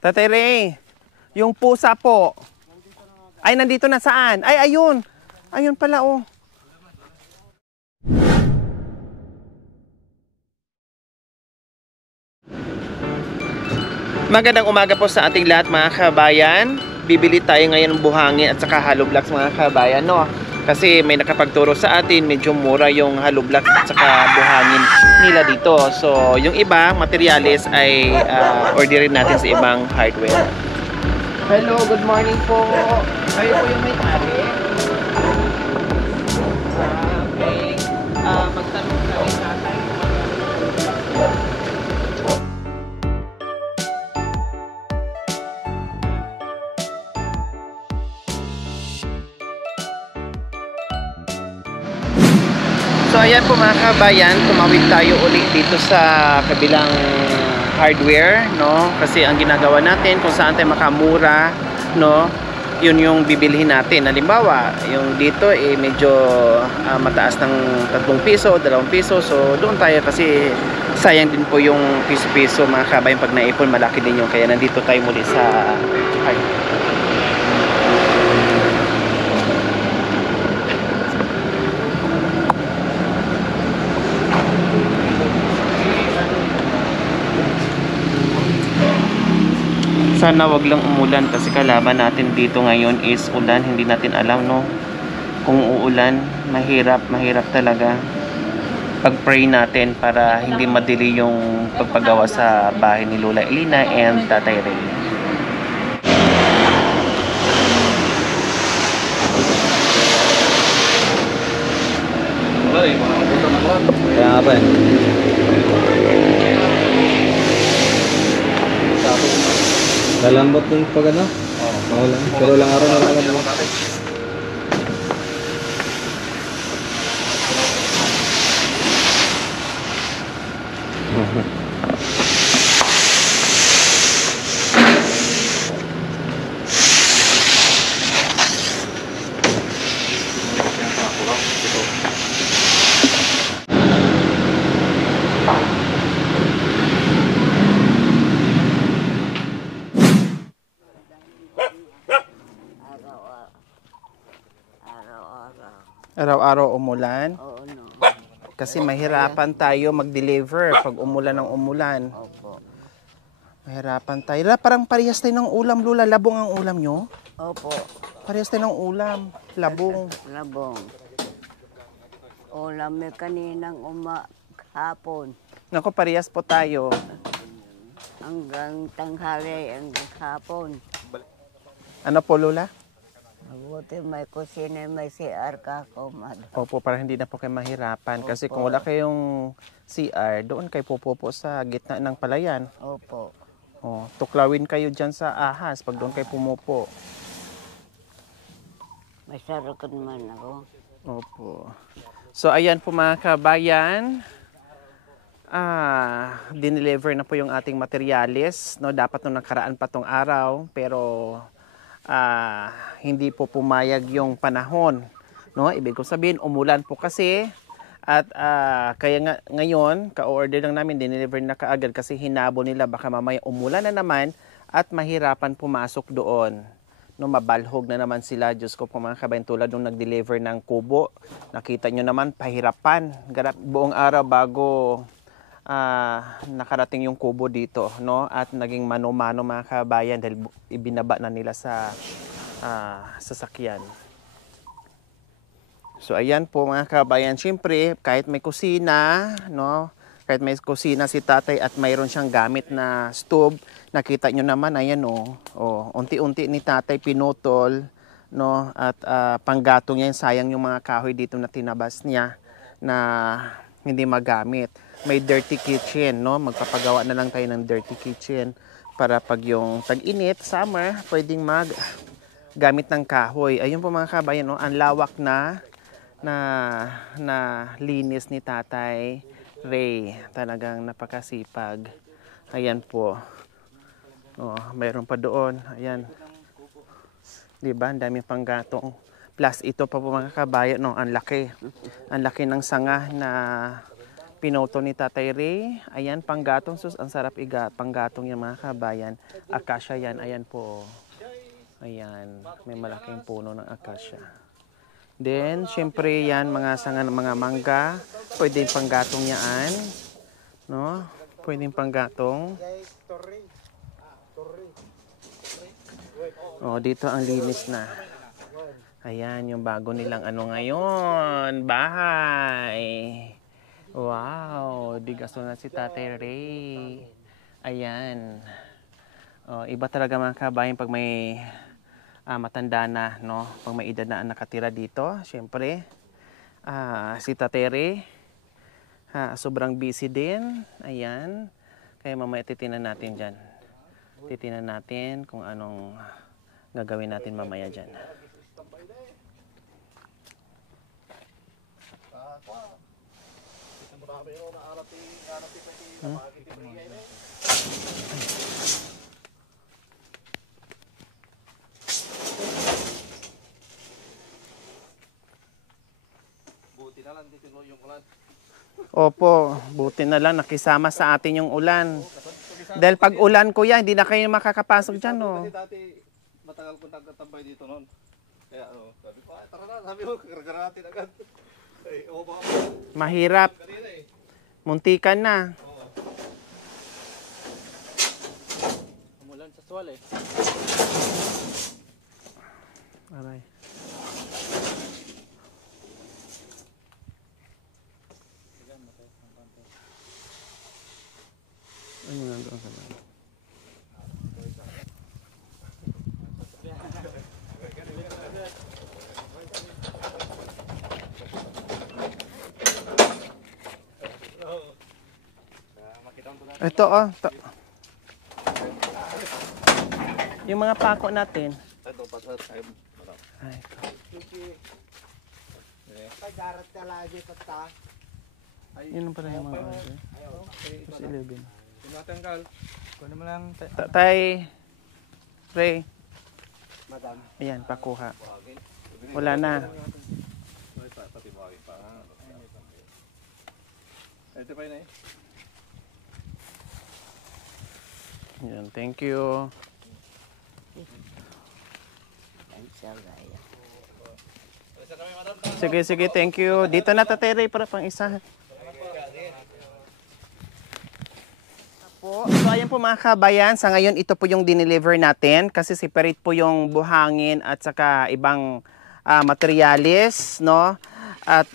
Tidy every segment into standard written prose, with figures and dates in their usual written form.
Tatay Ray, yung pusa po. Ay, nandito na saan? Ay, ayun. Ayun pala, oh. Magandang umaga po sa ating lahat mga kabayan. Bibili tayo ngayon ng buhangin at saka hollow blocks mga kabayan, no? Kasi may nakapagturo sa atin, medyo mura yung hollow blocks at saka buhangin nila dito. So, yung iba, materyales ay orderin natin sa ibang hardware. Hello, good morning po. Kayo po yung may-ari? Okay. Magtanong kami sa tatay. So ayan po mga kabayan, tumawid tayo ulit dito sa kabilang hardware, no? Kasi ang ginagawa natin kung saan tayo makamura, no? Yun yung bibilhin natin. Halimbawa, yung dito medyo mataas ng 3 piso, 2 piso. So doon tayo kasi sayang din po yung piso-piso mga kabayan pag naipon, malaki din yung kaya nandito tayo muli sa hardware. Sana wag lang umulan kasi kalaban natin dito ngayon is ulan. Hindi natin alam, no? Kung uulan, mahirap talaga. Pag-pray natin para hindi madili yung pagpagawa sa bahay ni Lola Elina and Tatay Ray. Kaya nga pa eh. Lalambot yung pag ano? Oo. Pero lang araw na lang ano. Araw-araw umulan. Oo, no. Kasi mahirapan tayo mag-deliver pag umulan ng umulan. Opo. Mahirapan tayo. Parang parehas tayo ng ulam, Lula. Labong ang ulam nyo? Opo. Parehas tayo ng ulam. Labong. Labong. Ulam may kaninang hapon. Naku, parehas po tayo. Hanggang tanghali, hanggang hapon. Ano po, Lula? Mabuti may kusina, may CR ka ko. Opo, para hindi na po kayo mahirapan. Kasi kung wala kayong CR, doon kayo pupupo sa gitna ng palayan. Opo. Oh, tuklawin kayo dyan sa ahas pag doon kayo pumupo. May sarokon man ako. Opo. So, ayan po mga kabayan. Dineliver na po yung ating materyales. No? Dapat nung nakaraan pa tong araw. Pero hindi po pumayag yung panahon. No? Ibig ko sabihin, umulan po kasi. At kaya ngayon, ka-order lang namin, dineliver na kaagad kasi hinabo nila baka mamaya umulan na naman at mahirapan pumasok doon. No, mabalhog na naman sila. Diyos ko po mga kabayan, tulad nung nag-deliver ng kubo. Nakita nyo naman, pahirapan. Buong araw bago nakarating yung kubo dito. No? At naging mano-mano mga kabayan dahil ibinaba na nila sa sasakyan. So ayan po mga kabayan, siyempre kahit may kusina, no? Kahit may kusina si tatay at mayroon siyang gamit na stove, nakita nyo naman ayan unti-unti ni tatay pinutol, no? At panggatong niya, sayang yung mga kahoy dito na tinabas niya na hindi magamit. May dirty kitchen, no? Magpapagawa na lang tayo ng dirty kitchen para pag yung tag-init, summer, pwedeng gamit ng kahoy. Ayun po mga kabayan, no? Ang lawak na linis ni Tatay Ray. Talagang napakasipag. Ayan po. Mayroon pa doon. Ayan. Diba? Ang daming panggatong. Plus ito pa po mga kabayan, no? Ang laki. Ang laki ng sanga na Pinoto ni Tatay Ray. Ayan, panggatong. Sus, ang sarap panggatong yan mga kabayan. Akasya yan. Ayan po. Ayan, may malaking puno ng akasya. Then, syempre yan, mga sanga ng mga mangga. Pwedeng panggatong yan. No? Pwedeng panggatong. Oh, dito ang linis na. Ayan, yung bago nilang ano ngayon. Bahay. Wow, digaso na si Tatay Ray. Ayan. Oh, iba talaga mga kabayan pag may matanda na, no? Pag may edad na ang nakatira dito, syempre. Si Tatay Ray, sobrang busy din. Ayan. Kaya mamaya titinan natin dyan. Titinan natin kung anong gagawin natin mamaya dyan. Buti na lang dito yung ulan. Opo, buti na lang nakisama sa atin yung ulan. Dahil pag ulan kuya, hindi na kayo makakapasok dyan, no? Kasi dati matagal ko nagtatambay dito noon. Kaya sabi ko, tara na, sabi ko, karga natin agad. Ay, baka Mahirap. kanina eh. Muntikan na. Umulan sa swal eh. Aray. Ano nga doon sa mga? Ito oh. Yung mga pako natin. Ito, pasal tayo. Ay, Pag-arat ka lagi pagka. yun pala yung mga order. Plus 11. Tinatanggal. Kunin mo lang. Tay, Ray. Madam. Ayan, pakuha. Wala na. Pati buhagin pa. Ito pa yun eh. Ayan, thank you. Ay, siya gaya. Sige, sige, thank you. Dito na Tatay Ray para pang isa. So ayan po mga kabayan, sa ngayon ito po yung dineliver natin kasi separate po yung buhangin at saka ibang materialis, no? At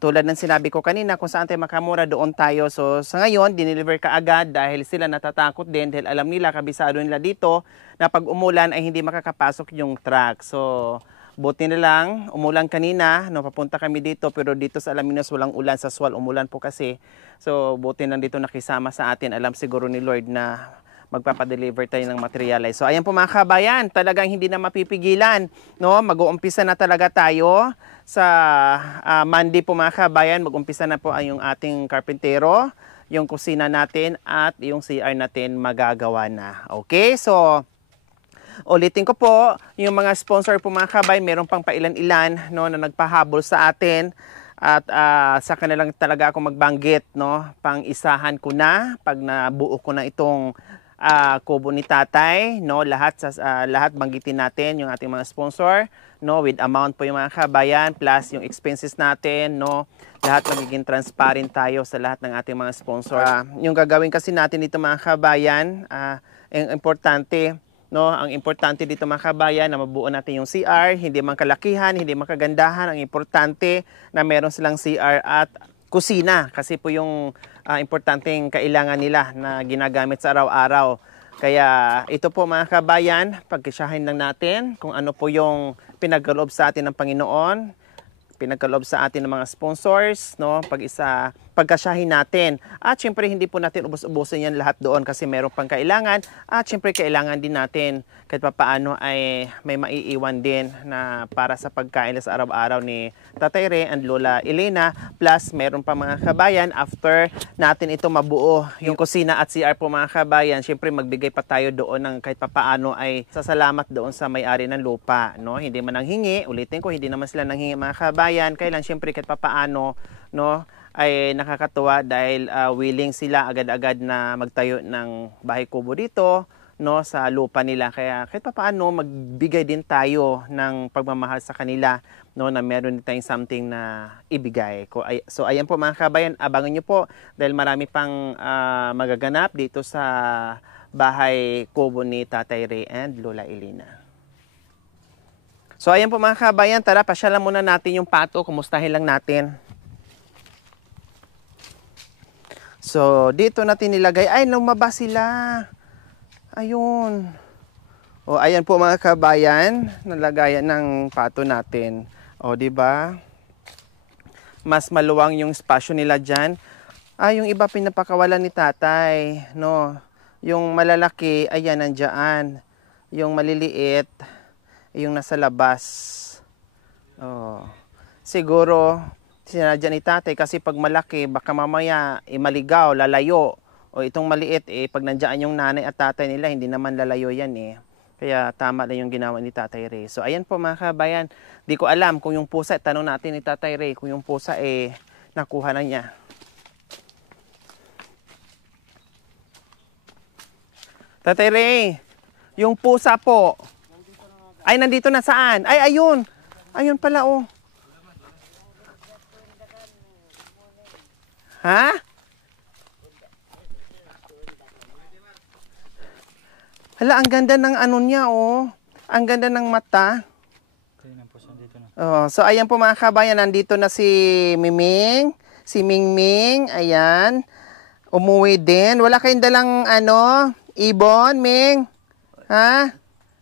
tulad ng sinabi ko kanina, kung saan tayo makamura, doon tayo. So sa ngayon, dineliver ka agad dahil sila natatakot din dahil alam nila, kabisado nila dito na pag umulan ay hindi makakapasok yung truck. So buti na lang, umulan kanina, no, papunta kami dito, pero dito sa Alaminos walang ulan, sa Sual umulan po kasi. So buti lang dito nakisama sa atin, alam siguro ni Lord na magpapadeliver tayo ng materials. So ayan po mga kabayan, talagang hindi na mapipigilan, no? Mag-uumpisa na talaga tayo sa Monday po mga kabayan, mag-umpisa na po ay yung ating karpentero, yung kusina natin at yung CR natin magagawa na. Okay, so ulitin ko po, yung mga sponsor po mga kabayan, meron pang pailan-ilan, no, na nagpahabol sa atin at sa kanilang talaga ako magbanggit, no, pang isahan ko na pag nabuo ko na itong kubo ni Tatay, no, lahat banggitin natin yung ating mga sponsor, no, with amount po yung mga kabayan plus yung expenses natin, no, lahat magiging transparent tayo sa lahat ng ating mga sponsor. Yung gagawin kasi natin dito mga kabayan, ang importante, no, ang importante dito mga kabayan na mabuo natin yung CR, hindi man kalakihan, hindi man kagandahan, ang importante na meron silang CR at kusina kasi po yung importanteng kailangan nila na ginagamit sa araw-araw. Kaya ito po mga kabayan, pagkisyahin lang natin kung ano po yung pinagkaloob sa atin ng Panginoon, pinagkaloob sa atin ng mga sponsors, no, pagkasyahin natin. At syempre hindi po natin ubos-ubusin yan lahat doon kasi meron pang kailangan. At syempre kailangan din natin kahit papaano ay may maiiwan din na para sa pagkain sa araw-araw ni Tatay Ray and Lola Elena. Plus meron pa mga kabayan, after natin ito mabuo yung kusina at CR po mga kabayan, syempre magbigay pa tayo doon ng kahit papaano ay sasalamat doon sa may-ari ng lupa, no? Hindi man nanghingi, ulitin ko, hindi naman sila nanghingi mga kabayan. Kailan syempre kahit papaano, no, ay nakakatuwa dahil willing sila agad-agad na magtayo ng bahay kubo dito, no, sa lupa nila. Kaya kahit papaano magbigay din tayo ng pagmamahal sa kanila, no, na meron din tayong something na ibigay. So ayan po mga kabayan, abangan nyo po dahil marami pang magaganap dito sa bahay kubo ni Tatay Ray and Lola Elena. So ayan po mga kabayan, tara pasyalan muna natin yung pato, kumustahin lang natin. So dito natin nilagay, ay lumabas sila. Ayun. O ayan po mga kabayan, nalagayan ng pato natin. O di ba? Mas maluwang yung espasyo nila diyan. Yung iba pinapakawalan ni tatay, no. Yung malalaki, ayan nandiyan. Yung maliliit, yung nasa labas. Oh. Siguro sinadya ni tatay kasi pag malaki baka mamaya maligaw, lalayo. O itong maliit pag nandiyan yung nanay at tatay nila hindi naman lalayo yan Kaya tama na yung ginawa ni Tatay Ray. So ayan po mga kabayan, di ko alam kung yung pusa, tanong natin ni Tatay Ray kung yung pusa nakuha na niya. Tatay Ray, yung pusa po. Ay, nandito na saan? Ay, ayun. Ayun pala, oh. Ha? Hala, ang ganda ng ano niya, oh. Ang ganda ng mata. Oh, so, ayan po mga kabayan, nandito na si Miming. Si Mingming, ayan. Umuwi din. Wala kayong dalang, ibon, Ming? Ha?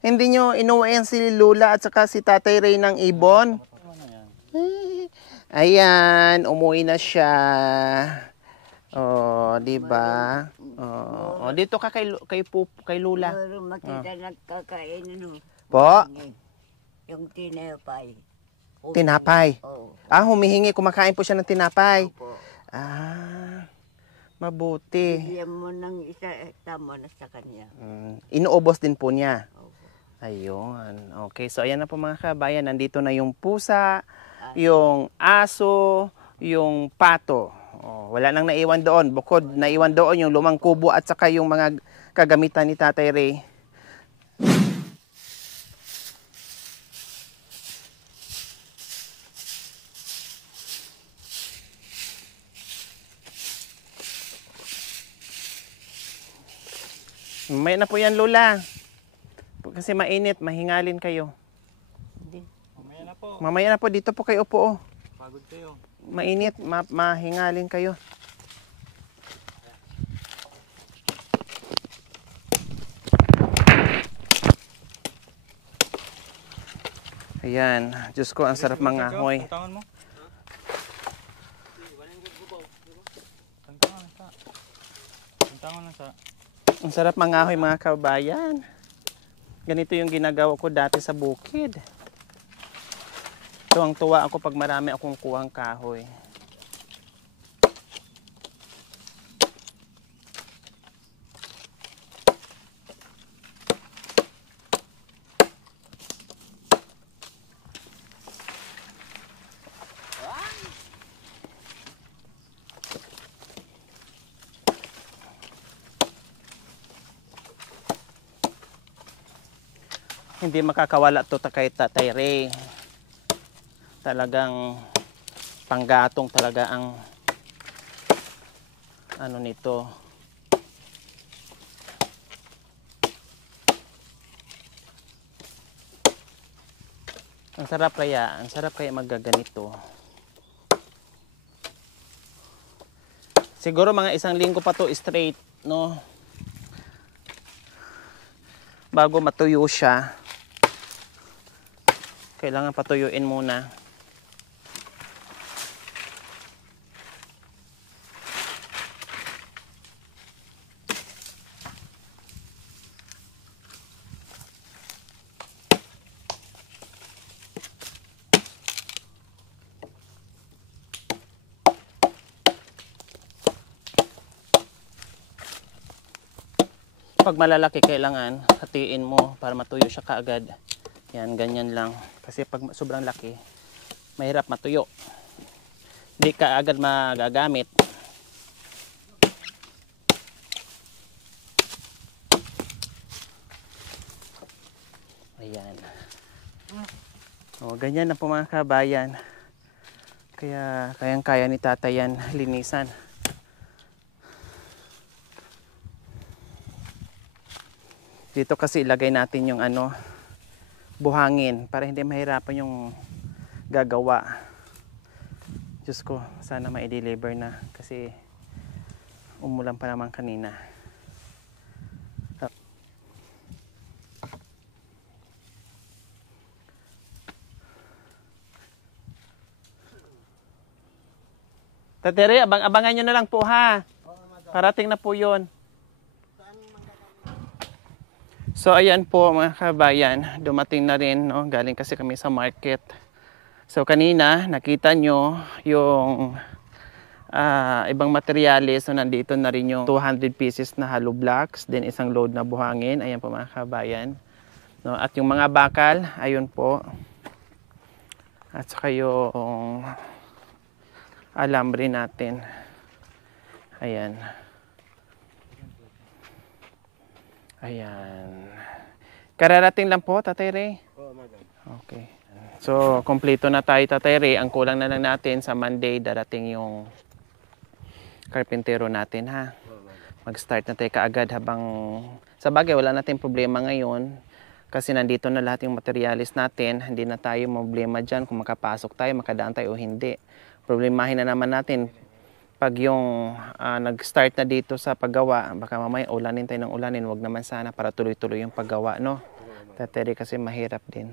Hindi nyo inuwian si Lula at saka si Tatay Ray ng ibon? Ayan, umuwi na siya. Oh, di ba? Oh, dito ka kay Lula. Pero makita nagkakain, Po? Yung tinapay. Tinapay. Oo. Humihingi, kumakain po siya ng tinapay. Opo. Mabuti. Bigyan mo ng isa, tama na sa kanya. Inuubos din po niya. Opo. Ayun. Okay, so ayan na po mga kabayan. Nandito na yung pusa, yung aso, yung pato. Oh, wala nang naiwan doon. Bukod naiwan doon yung lumang kubo at saka yung mga kagamitan ni Tatay Ray. May na po yan, Lola. Kasi mainit, mahingalin kayo. Hindi. Mamaya na po, dito po kayo upo. Pagod kayo. Mainit, mahingalin kayo. Ayan, Diyos ko, ang sarap mga ahoy. Tangan mo. Tangan na sa. Ang sarap mga ahoy mga kabayan. Ganito yung ginagawa ko dati sa bukid. Tuwang-tuwa ako pag marami akong kuhang kahoy. Hindi makakawala to kay Tatay Ray. Talagang panggatong talaga ang ano nito. Ang sarap kaya maggaganito. Siguro mga 1 linggo pa to straight, no? Bago matuyo siya. Kailangan patuyuin muna. Pag malalaki, kailangan hatiin mo para matuyo siya kaagad. Yan, ganyan lang. Kasi pag sobrang laki, mahirap matuyo. Hindi ka agad magagamit. Ayan. O, ganyan na po mga kabayan. Kaya kayang-kaya ni tatay yan linisan. Dito kasi ilagay natin yung ano, buhangin para hindi mahirapan yung gagawa. Diyos ko, sana ma-deliver na kasi umulan pa naman kanina. Tatere, abangan nyo na lang po ha. Parating na po yun. So ayan po mga kabayan, dumating na rin, no? Galing kasi kami sa market. So kanina nakita nyo yung ibang materyales. So nandito na rin yung 200 pieces na hollow blocks, then isang load na buhangin. Ayan po mga kabayan. No? At yung mga bakal, ayun po. At saka yung alambre natin. Ayan. Ayan. Kararating lang po, Tatay Ray? Oo, madam. Okay. So, kompleto na tayo, Tatay Ray. Ang kulang na lang natin sa Monday, darating yung karpintero natin, ha? Mag-start na tayo kaagad habang... Sa bagay, wala natin problema ngayon. Kasi nandito na lahat yung materialis natin. Hindi na tayo problema dyan kung makapasok tayo, makadaan tayo o hindi. Problemahin na naman natin pag yung nag-start na dito sa paggawa, baka mamaya ulanin tayo ng ulanin, wag naman sana para tuloy-tuloy yung paggawa, no? Tateri kasi mahirap din.